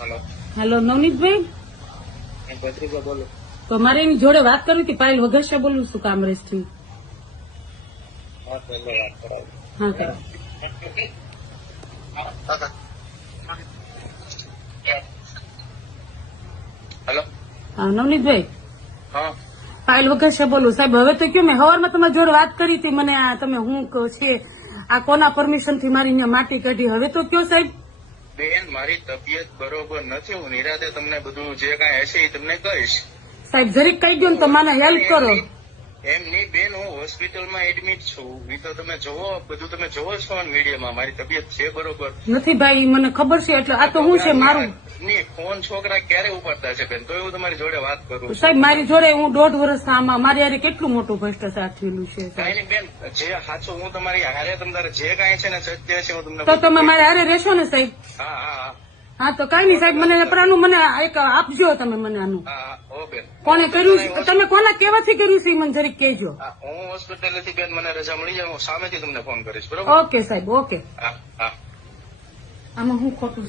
Hello hello Navnitbhai, હું ભત્રીજા બોલું. તો મારે એની જોડે વાત કરવી હતી. પાયલ વઘાસિયા બોલું છું કામરેજથી. હા પહેલો વાત કરાવી. હા કરો. હેલો હા નવનીતભાઈ, હા પાયલ વઘાસિયા બોલું. સાહેબ હવે તો કયો, મેં સવારમાં તમારી જોડે વાત કરી હતી. મને આ તમે હું છે આ કોના પરમિશન થી મારી અહીંયા માટી કાઢી. હવે તો કયો સાહેબ. બેન મારી તબિયત બરોબર નથી. હું નિરાતે તમને બધું જે કાંઈ હશે એ તમને કહીશ. સાહેબ જરીક કહી દો ને, તો મને હેલ્પ કરો. એમની બેન હું હોસ્પિટલમાં એડમિટ છું. એ તો તમે જોવો, બધું તમે જોવો છો મીડિયામાં. મારી તબિયત છે બરોબર નથી ભાઈ, મને ખબર છે. એટલે આ તો હું છે મારું. ની ફોન છોકરા ક્યારે ઉપાડતા છે બેન? તો હું તમારી જોડે વાત કરું છું. સાહેબ મારી જોડે હું 1.5 વર્ષ આમાં મારી હારે કેટલું મોટું ભ્રષ્ટાચાર થયેલું છે કાંઈ સાહેબ. નહીં બેન, જે સાચું હું તમારી હારે તમારે જે કાંઈ છે ને સત્ય છે હું તમને તો તમે મારી હારે રહેશો ને સાહેબ? હા હા હા હા તો કઈ નહીં સાહેબ, મને પણ આનું મને એક આપજો તમે મને આનું. હા ઓ બેન. કોને કર્યું છે? તમે કોના કેવાથી કર્યું છે એ મને જરીક કહેજો. હા, હું હોસ્પિટલેથી બેન મને રજા મળી જાય હું સામેથી તમને ફોન કરીશ બરોબર. ઓકે સાહેબ, ઓકે. હા હા આમાં હું ખોટું